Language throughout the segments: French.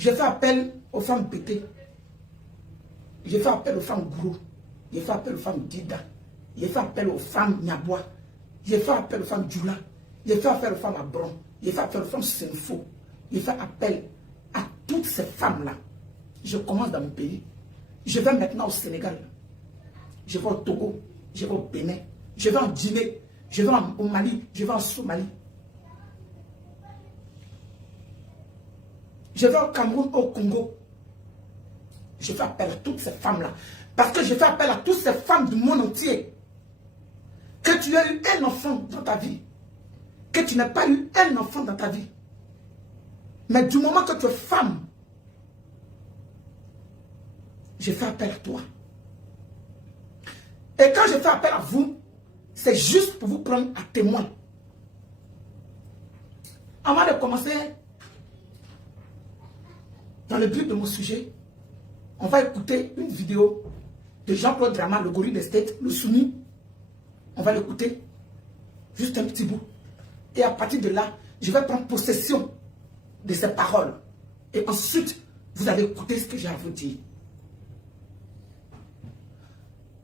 Je fais appel aux femmes pétées. Je fais appel aux femmes gourou. Je fais appel aux femmes dida. Je fais appel aux femmes Niabois. Je fais appel aux femmes Djoula. Je fais appel aux femmes Abron. Je fais appel aux femmes Senfo. Je fais appel à toutes ces femmes-là. Je commence dans mon pays. Je vais maintenant au Sénégal. Je vais au Togo. Je vais au Bénin. Je vais en Guinée. Je vais au Mali. Je vais en Somalie. Je vais au Cameroun, au Congo. Je fais appel à toutes ces femmes-là. Parce que je fais appel à toutes ces femmes du monde entier. Que tu aies eu un enfant dans ta vie. Que tu n'aies pas eu un enfant dans ta vie. Mais du moment que tu es femme, je fais appel à toi. Et quand je fais appel à vous, c'est juste pour vous prendre à témoin. Avant de commencer, dans le but de mon sujet, on va écouter une vidéo de Jean-Claude Drama, le gorille des States, le soumis. On va l'écouter, juste un petit bout. Et à partir de là, je vais prendre possession de ces paroles. Et ensuite, vous allez écouter ce que j'ai à vous dire.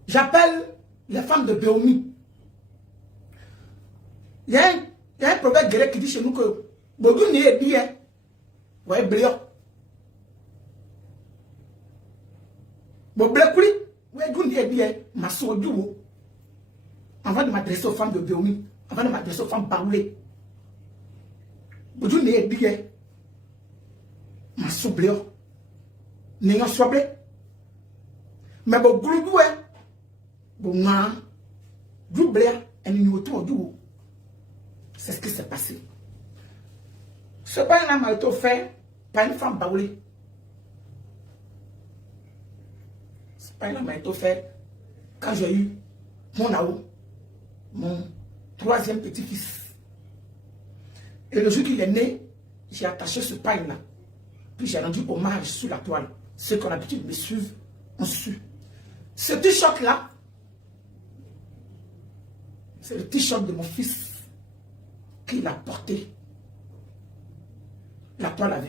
J'appelle les femmes de Béomi. Il y a un proverbe grec qui dit chez nous que Bogu n'est bien. Vous voyez, bléo. Boblekuli, Bogu n'est bien. Masso Duo. Avant de m'adresser aux femmes de Béomi, avant de m'adresser aux femmes baoulées, Bogu n'est bien. Masso bléo. N'ayant sobe. Mais Bogu doué. C'est ce qui s'est passé. Ce bain-là m'a été offert par une femme baoulée. Ce bain-là m'a été offert quand j'ai eu mon Nao, mon troisième petit-fils. Et le jour qu'il est né, j'ai attaché ce pain-là. Puis j'ai rendu hommage sur la toile. Ceux qui ont l'habitude de me suivre ont su. Ce t-shirt-là, c'est le t-shirt de mon fils qu'il a porté. La toile avait.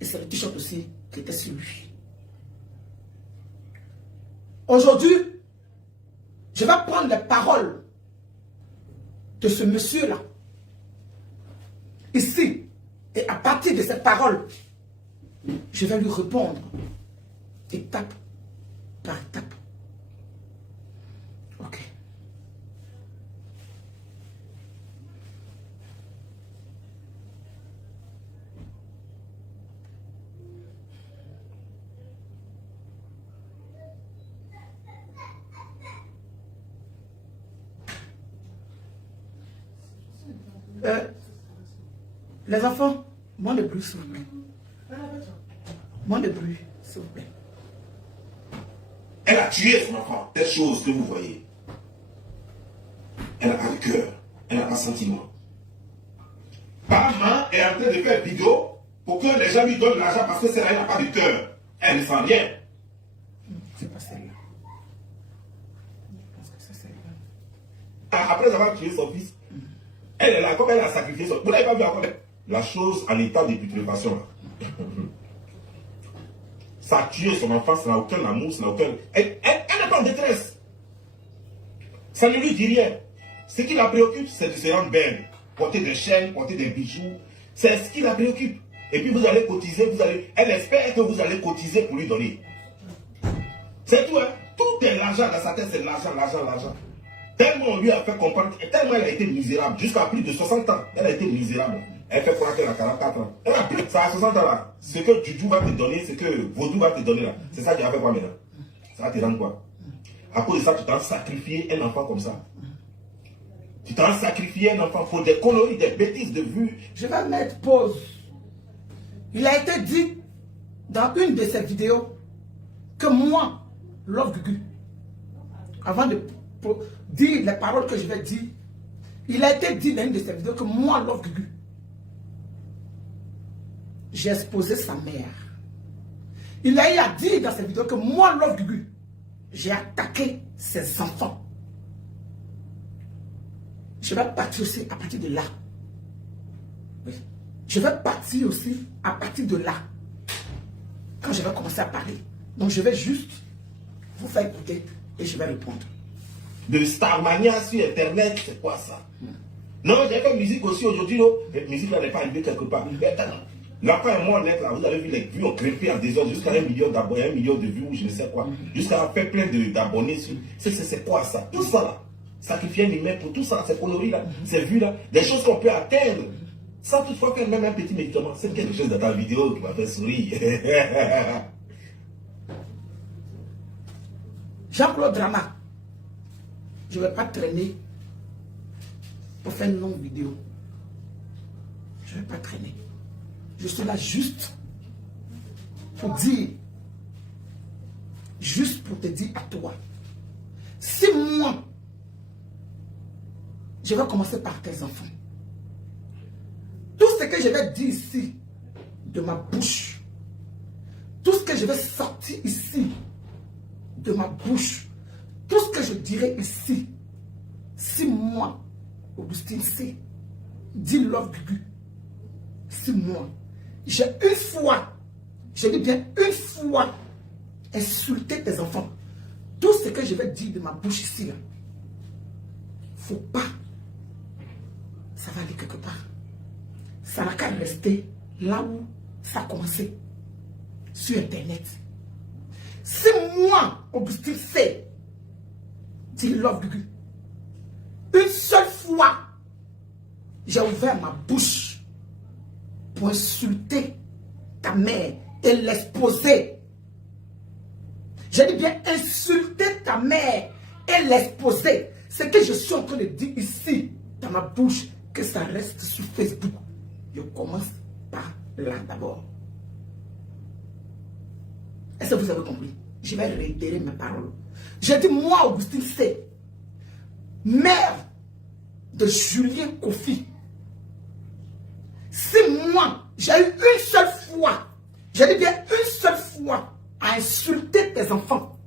Et c'est le t-shirt aussi qui était sur lui. Aujourd'hui, je vais prendre les paroles de ce monsieur-là. Ici. Et à partir de ces paroles, je vais lui répondre. Étape par étape. Ok. Les enfants, moins de bruit, s'il vous plaît. Moins de bruit, s'il vous plaît. Elle a tué son enfant, telle chose que vous voyez. Elle n'a pas de cœur, elle n'a pas de sentiment. Maman est en train de faire vidéo pour que les gens lui donnent l'argent parce que celle-là n'a pas de cœur. Elle ne sent rien. C'est pas celle-là. Je pense que c'est celle-là. Après avoir tué son fils, elle est là, comme elle a sacrifié son... Vous n'avez pas vu encore la chose à l'état de putréfaction. Ça a tué son enfant, ça n'a aucun amour, ça n'a aucun... Elle n'est pas en détresse. Ça ne lui dit rien. Ce qui la préoccupe, c'est de se rendre belle. Porter des chaînes, porter des bijoux. C'est ce qui la préoccupe. Et puis vous allez cotiser, elle espère que vous allez cotiser pour lui donner. C'est tout, hein. Tout est l'argent dans sa tête, c'est l'argent, l'argent, l'argent. Tellement on lui a fait comprendre, tellement elle a été misérable, jusqu'à plus de 60 ans, elle a été misérable. Elle fait croire qu'elle a 44 ans. Elle a plus, ça a 60 ans là. Ce que Juju va te donner, ce que Vaudou va te donner là, c'est ça qui a fait quoi maintenant? Ça va te rendre quoi? À cause de ça, tu t'en sacrifié un enfant comme ça. Tu t'en sacrifié un enfant pour des conneries, des bêtises de vue. Je vais mettre pause. Il a été dit dans une de ces vidéos que moi, Love Gugu, avant de dire les paroles que je vais dire, il a été dit dans une de ces vidéos que moi, Love Gugu, j'ai exposé sa mère. Il a dit dans cette vidéo que moi, Love Gugu, j'ai attaqué ses enfants. Je vais partir aussi à partir de là. Oui. Je vais partir aussi à partir de là. quand je vais commencer à parler. Donc je vais juste vous faire écouter et je vais répondre. De Starmania sur Internet, c'est quoi ça? Non, j'ai fait musique aussi aujourd'hui. Cette musique là n'est pas arrivée quelque part. Là, quand moi, net, là, vous avez vu les vues ont grimpé en des heures jusqu'à 1 million d'abonnés, 1 million de vues ou je ne sais quoi. Jusqu'à faire plein d'abonnés. C'est quoi ça? Tout ça là. Sacrifier un humain pour tout ça, ces coloris là, ces vues là, des choses qu'on peut atteindre. Sans toutefois faire même un petit médicament. C'est quelque chose dans ta vidéo qui m'a fait sourire. Jean-Claude Drama, je ne vais pas traîner pour faire une longue vidéo. Je ne vais pas traîner. Je suis là juste pour dire, juste pour te dire à toi, si moi, je vais commencer par tes enfants, tout ce que je vais dire ici, de ma bouche, tout ce que je vais sortir ici, de ma bouche, tout ce que je dirai ici, si moi, Augustin C, dit Love Gugu, si moi, j'ai une fois, je dis bien une fois, insulté tes enfants, tout ce que je vais dire de ma bouche ici, il ne faut pas, ça va aller quelque part. Ça n'a qu'à rester là où ça a commencé, sur Internet. Si moi, Augustin C, dit Love Gugu, une seule fois, j'ai ouvert ma bouche pour insulter ta mère et l'exposer. J'ai dit bien insulter ta mère et l'exposer. Ce que je suis en train de dire ici, dans ma bouche, que ça reste sur Facebook. Je commence par là d'abord. Est-ce que vous avez compris? Je vais réitérer mes paroles. J'ai dit, moi, Augustin C, mère de Julien Kofi, si moi, j'ai eu une seule fois, j'ai dit bien une seule fois, à insulter tes enfants,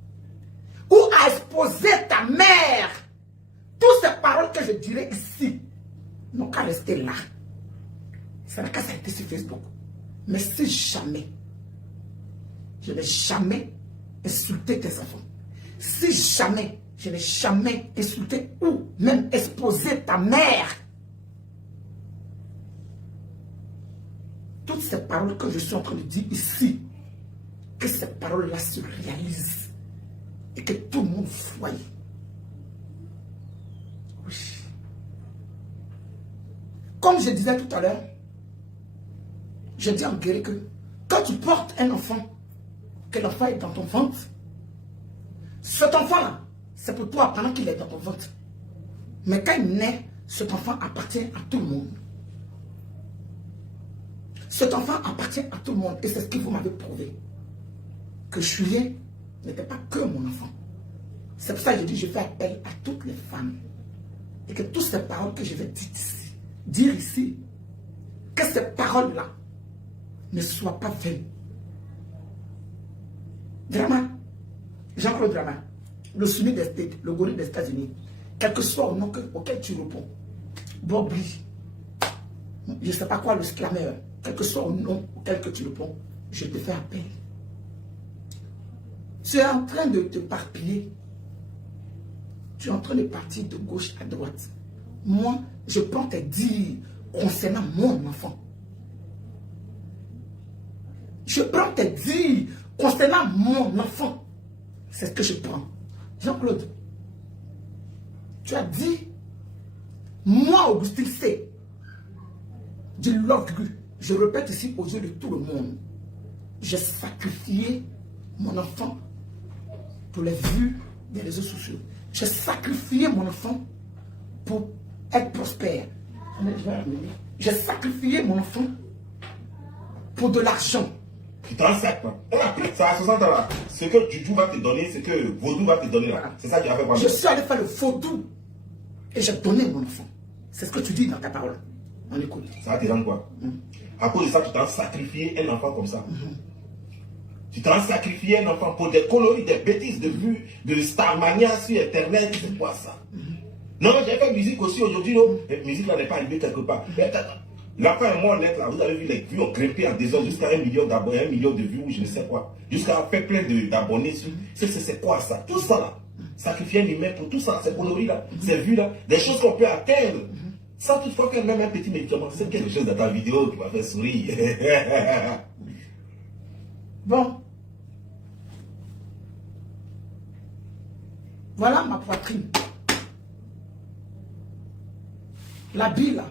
ou à exposer ta mère, toutes ces paroles que je dirais ici, n'ont qu'à rester là. Ça n'a qu'à s'arrêter sur Facebook. Mais si jamais, je n'ai jamais insulté tes enfants, si jamais, je n'ai jamais insulté ou même exposé ta mère, toutes ces paroles que je suis en train de dire ici, que ces paroles-là se réalisent et que tout le monde voie. Oui. Comme je disais tout à l'heure, je dis en guéri que quand tu portes un enfant, que l'enfant est dans ton ventre, cet enfant-là, c'est pour toi pendant qu'il est dans ton ventre. Mais quand il naît, cet enfant appartient à tout le monde. Cet enfant appartient à tout le monde. Et c'est ce que vous m'avez prouvé. Que Julien n'était pas que mon enfant. C'est pour ça que je dis, je fais appel à toutes les femmes. Et que toutes ces paroles que je vais dire ici, que ces paroles-là ne soient pas vaines. Drama, Jean-Claude Drama, le soumis des States, le gorille des États-Unis, quel que soit le nom auquel tu réponds, Bobby, je ne sais pas quoi, le sclameur, quel que soit le nom auquel tu réponds, je te fais appel. Tu es en train de te parpiller. Tu es en train de partir de gauche à droite. Moi, je prends tes dires concernant mon enfant. Je prends tes dires concernant mon enfant. C'est ce que je prends. Jean-Claude, tu as dit, moi, Augustin C, du Love Gugu, je répète ici aux yeux de tout le monde, j'ai sacrifié mon enfant pour les vues des réseaux sociaux. J'ai sacrifié mon enfant pour être prospère. J'ai sacrifié mon enfant pour de l'argent. Tu t'en sacs, hein? Ça à 60 ans là. Ce que Juju va te donner, ce que Vaudou va te donner là. Voilà. C'est ça qui a fait pas. Je suis allé faire le vaudou et j'ai donné mon enfant. C'est ce que tu dis dans ta parole. On écoute. Ça va te rendre quoi? À cause de ça, tu t'en sacrifié un enfant comme ça. Tu t'en sacrifié un enfant pour des coloris, des bêtises de vues, de Starmania sur Internet. C'est quoi ça? Non, j'ai fait musique aussi aujourd'hui. La musique là n'est pas arrivée quelque part. Là, quand un mort net, là, vous avez vu les vues ont grimpé en 2 heures jusqu'à 1 million d'abonnés, 1 million de vues, je ne sais quoi. Jusqu'à faire plein d'abonnés. C'est quoi ça? Tout ça là. Sacrifier un humain pour tout ça, ces conneries là, ces vues là, des choses qu'on peut atteindre. Sans toutefois que même un petit médicament, c'est quelque chose dans ta vidéo qui m'a fait sourire. Bon. Voilà ma poitrine. L'habit là,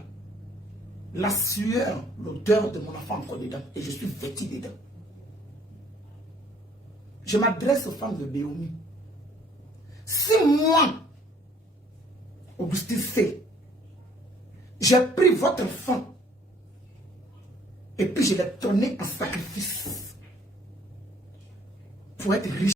la sueur, l'odeur de mon enfant encore dedans. Et je suis vêtu dedans. Je m'adresse aux femmes de Béomi. Si moi, Augustin C, j'ai pris votre enfant et puis je l'ai tourné en sacrifice pour être riche.